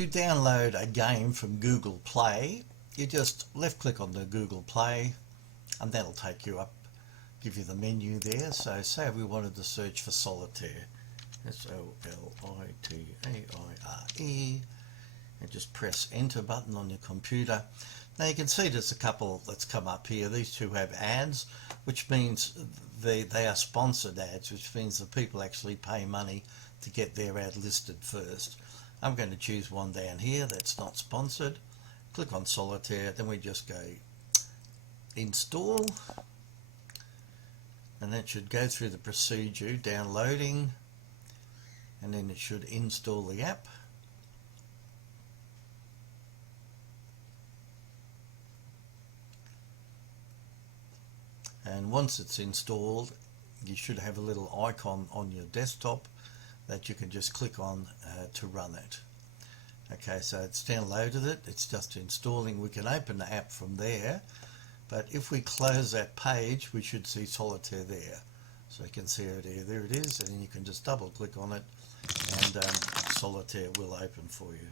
To download a game from Google Play, you just left click on the Google Play and that'll take you up, give you the menu there. So say we wanted to search for Solitaire, Solitaire, and just press enter button on your computer. Now you can see there's a couple that's come up here. These two have ads, which means they are sponsored ads, which means the people actually pay money to get their ad listed first. I'm going to choose one down here that's not sponsored. Click on Solitaire, then we just go install, and that should go through the procedure, downloading, and then it should install the app. And once it's installed, you should have a little icon on your desktop that you can just click on to run it. Okay, so it's downloaded it, it's just installing. We can open the app from there, but if we close that page, we should see Solitaire there. So you can see it here, there it is, and then you can just double click on it and Solitaire will open for you.